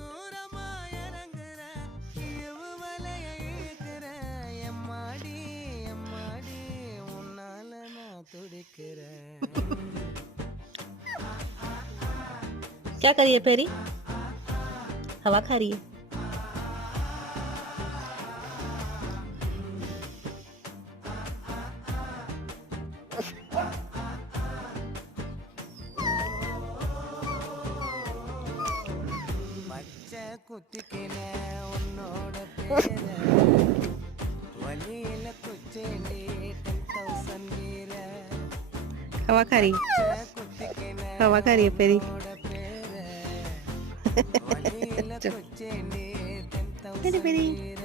தூரமா இறங்குற இயவு வலைய இழுக்கிற எம்மாடி எம்மாடி உன்னால நான் துடிக்கிறேன். क्या कर रही है पेरी? हवा खा रही है. பச்சை குத்திக்கின உன்னோட பேர வழியில குச்சேண்டி 10,000 வீர हवा खा रही குத்திக்கின हवा खा रही है पेरी. உன்னோட பேர வழியில குச்சேண்டி 10,000 पेरी पेरी வீர